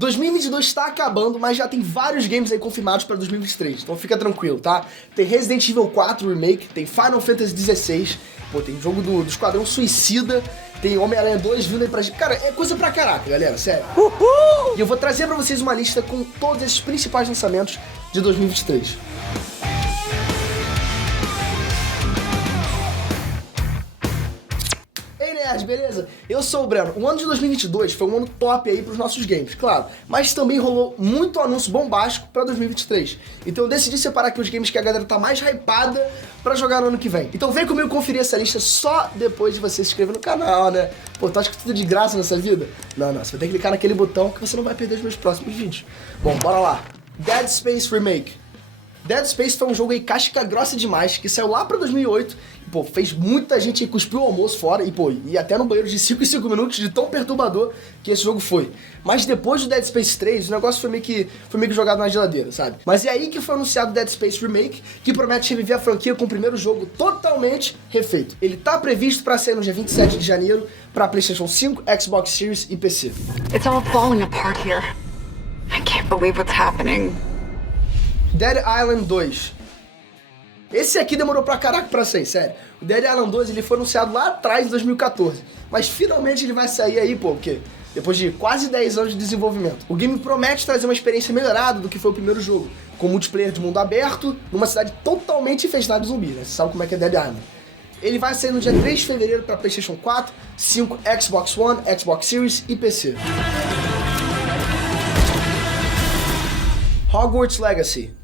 2022 está acabando, mas já tem vários games aí confirmados para 2023, então fica tranquilo, tá? Tem Resident Evil 4 Remake, tem Final Fantasy XVI, pô, tem jogo do Esquadrão Suicida, tem Homem-Aranha 2 vindo aí pra gente. Cara, é coisa pra caraca, galera, sério. Uhul! E eu vou trazer pra vocês uma lista com todos esses principais lançamentos de 2023. Beleza? Eu sou o Breno. O ano de 2022 foi um ano top aí pros nossos games, claro, mas também rolou muito anúncio bombástico pra 2023. Então eu decidi separar aqui os games que a galera tá mais hypada pra jogar no ano que vem. Então vem comigo conferir essa lista só depois de você se inscrever no canal, né? Pô, tu acha que tudo é de graça nessa vida? Não, você vai ter que clicar naquele botão que você não vai perder os meus próximos vídeos. Bom, bora lá. Dead Space Remake. Dead Space foi um jogo aí casca grossa demais, que saiu lá pra 2008, e, pô, fez muita gente aí cuspir o almoço fora, e pô, ia até no banheiro de 5 em 5 minutos, de tão perturbador que esse jogo foi. Mas depois do Dead Space 3, o negócio foi meio que jogado na geladeira, sabe? Mas é aí que foi anunciado o Dead Space Remake, que promete reviver a franquia com o primeiro jogo totalmente refeito. Ele tá previsto pra sair no dia 27 de janeiro, pra PlayStation 5, Xbox Series e PC. It's all falling apart here. I can't believe what's happening. Dead Island 2. Esse aqui demorou pra caraca pra sair, sério. O Dead Island 2 ele foi anunciado lá atrás, em 2014. Mas finalmente ele vai sair aí, pô, porque depois de quase 10 anos de desenvolvimento. O game promete trazer uma experiência melhorada do que foi o primeiro jogo, com multiplayer de mundo aberto, numa cidade totalmente infestada de zumbis, né? Você sabe como é que é Dead Island. Ele vai sair no dia 3 de fevereiro pra PlayStation 4, 5, Xbox One, Xbox Series e PC. Hogwarts Legacy.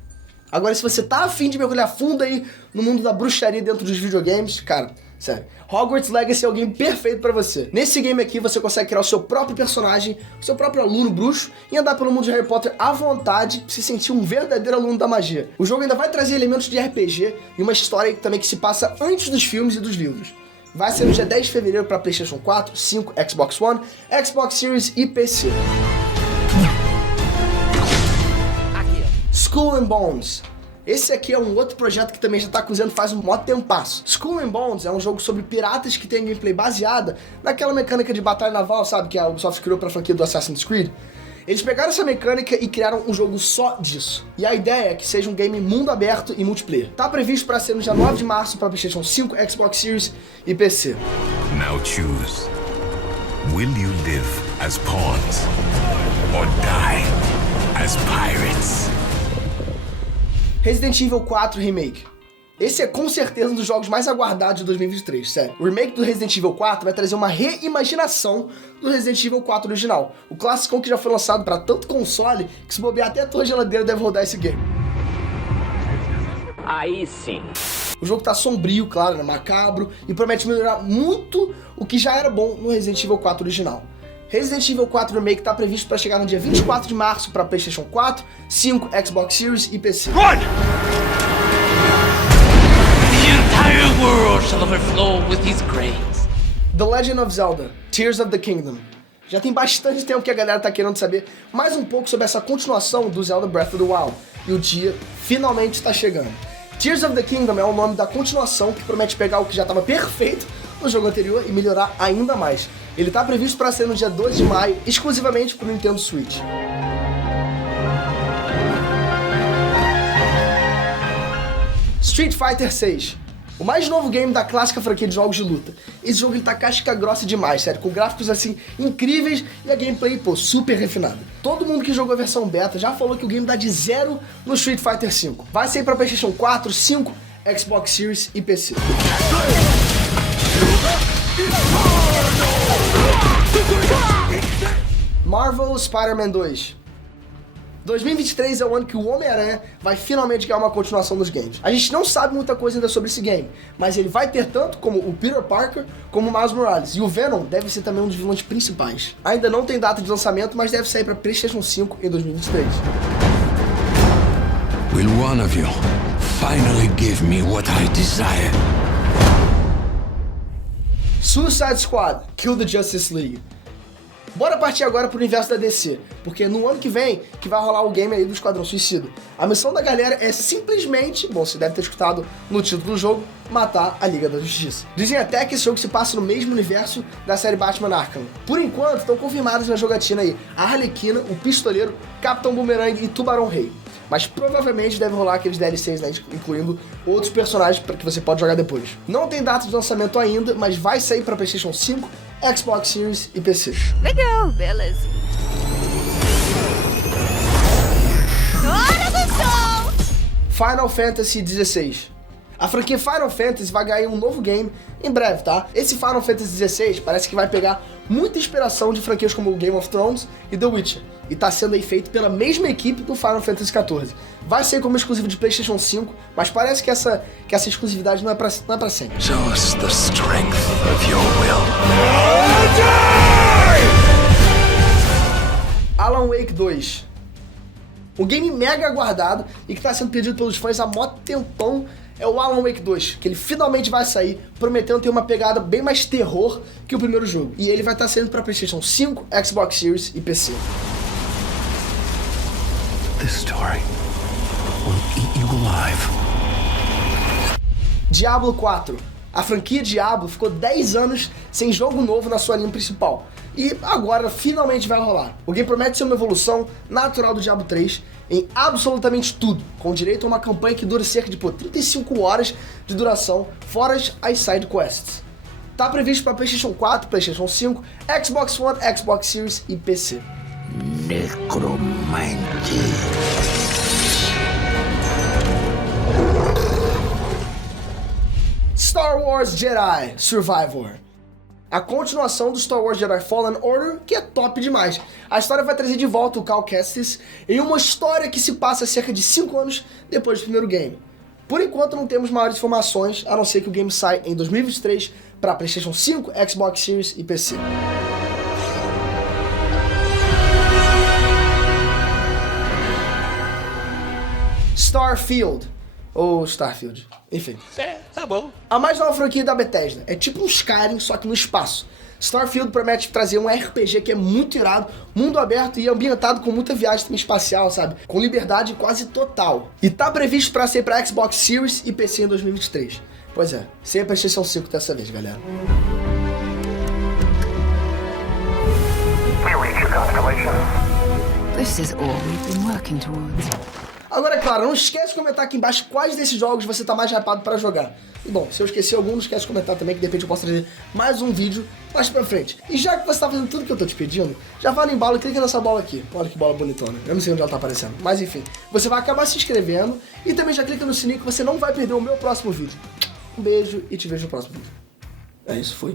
Agora, se você tá afim de mergulhar fundo aí no mundo da bruxaria dentro dos videogames, cara, sério, Hogwarts Legacy é o game perfeito pra você. Nesse game aqui, você consegue criar o seu próprio personagem, o seu próprio aluno bruxo, e andar pelo mundo de Harry Potter à vontade, se sentir um verdadeiro aluno da magia. O jogo ainda vai trazer elementos de RPG e uma história também que se passa antes dos filmes e dos livros. Vai ser no dia 10 de fevereiro pra PlayStation 4, 5, Xbox One, Xbox Series e PC. Skull and Bones. Esse aqui é um outro projeto que também já tá cozinhando faz um mó tempasso. Skull and Bones é um jogo sobre piratas que tem gameplay baseada naquela mecânica de batalha naval, sabe, que a Ubisoft criou pra franquia do Assassin's Creed. Eles pegaram essa mecânica e criaram um jogo só disso. E a ideia é que seja um game mundo aberto e multiplayer. Tá previsto para ser no dia 9 de março para PlayStation 5, Xbox Series e PC. Now choose. Will you live as pawns or die as pirates? Resident Evil 4 Remake. Esse é com certeza um dos jogos mais aguardados de 2023, sério. O remake do Resident Evil 4 vai trazer uma reimaginação do Resident Evil 4 original. O clássico que já foi lançado para tanto console que se bobear até a tua geladeira deve rodar esse game. Aí sim. O jogo tá sombrio, claro, né, macabro, e promete melhorar muito o que já era bom no Resident Evil 4 original. Resident Evil 4 Remake tá previsto para chegar no dia 24 de março para PlayStation 4, 5, Xbox Series e PC. Run! The entire world shall overflow with his grace. The Legend of Zelda: Tears of the Kingdom. Já tem bastante tempo que a galera tá querendo saber mais um pouco sobre essa continuação do Zelda Breath of the Wild, e o dia finalmente está chegando. Tears of the Kingdom é o nome da continuação que promete pegar o que já estava perfeito no jogo anterior e melhorar ainda mais. Ele está previsto para ser no dia 2 de maio, exclusivamente para o Nintendo Switch. Street Fighter 6. O mais novo game da clássica franquia de jogos de luta. Esse jogo ele tá casca grossa demais, sério, com gráficos assim incríveis e a gameplay, pô, super refinada. Todo mundo que jogou a versão beta já falou que o game dá de 0 no Street Fighter 5. Vai sair pra PlayStation 4, 5, Xbox Series e PC. Marvel Spider-Man 2. 2023 é o ano que o Homem-Aranha vai finalmente ganhar uma continuação dos games. A gente não sabe muita coisa ainda sobre esse game, mas ele vai ter tanto como o Peter Parker como o Miles Morales. E o Venom deve ser também um dos vilões principais. Ainda não tem data de lançamento, mas deve sair para PlayStation 5 em 2023. Will one of you finally give me what I desire? Suicide Squad: Kill the Justice League. Bora partir agora pro universo da DC, porque no ano que vem que vai rolar o game aí do Esquadrão Suicida. A missão da galera é simplesmente, bom, você deve ter escutado no título do jogo, matar a Liga da Justiça. Dizem até que esse jogo se passa no mesmo universo da série Batman Arkham. Por enquanto, estão confirmados na jogatina aí a Arlequina, o Pistoleiro, Capitão Boomerang e Tubarão Rei. Mas provavelmente deve rolar aqueles DLCs, né, incluindo outros personagens para que você pode jogar depois. Não tem data de lançamento ainda, mas vai sair para PlayStation 5, Xbox Series e PC. Legal, beleza. Hora do show! Final Fantasy XVI. A franquia Final Fantasy vai ganhar um novo game em breve, tá? Esse Final Fantasy XVI parece que vai pegar muita inspiração de franquias como Game of Thrones e The Witcher, e tá sendo aí feito pela mesma equipe do Final Fantasy XIV. Vai ser como exclusivo de PlayStation 5, mas parece que essa exclusividade não é pra sempre. Show us the strength of your will. Alan Wake 2. O game mega aguardado e que está sendo pedido pelos fãs há mó tempão é o Alan Wake 2, que ele finalmente vai sair, prometendo ter uma pegada bem mais terror que o primeiro jogo. E ele vai estar saindo para PlayStation 5, Xbox Series e PC. This story will eat you alive. Diablo 4. A franquia Diablo ficou 10 anos sem jogo novo na sua linha principal. E agora finalmente vai rolar. O game promete ser uma evolução natural do Diablo 3 em absolutamente tudo, com direito a uma campanha que dura cerca de 35 horas de duração, fora as side quests. Tá previsto para PlayStation 4, PlayStation 5, Xbox One, Xbox Series e PC. Necromancy. Star Wars Jedi Survivor. A continuação do Star Wars Jedi Fallen Order, que é top demais. A história vai trazer de volta o Cal Kestis em uma história que se passa cerca de 5 anos depois do primeiro game. Por enquanto não temos maiores informações, a não ser que o game sai em 2023 para PlayStation 5, Xbox Series e PC. Starfield. Ou Starfield, enfim. Tá bom. A mais nova franquia da Bethesda. É tipo um Skyrim, só que no espaço. Starfield promete trazer um RPG que é muito irado, mundo aberto e ambientado com muita viagem espacial, sabe? Com liberdade quase total. E tá previsto para ser para Xbox Series e PC em 2023. Pois é, sem a PlayStation 5 dessa vez, galera. This is all we've been working towards. Agora, é claro, não esquece de comentar aqui embaixo quais desses jogos você tá mais hypado para jogar. E bom, se eu esqueci algum, não esquece de comentar também, que de repente eu posso trazer mais um vídeo mais pra frente. E já que você tá fazendo tudo que eu tô te pedindo, já vai no embalo e clica nessa bola aqui. Olha que bola bonitona. Eu não sei onde ela tá aparecendo, mas enfim. Você vai acabar se inscrevendo e também já clica no sininho que você não vai perder o meu próximo vídeo. Um beijo e te vejo no próximo vídeo. É isso, fui.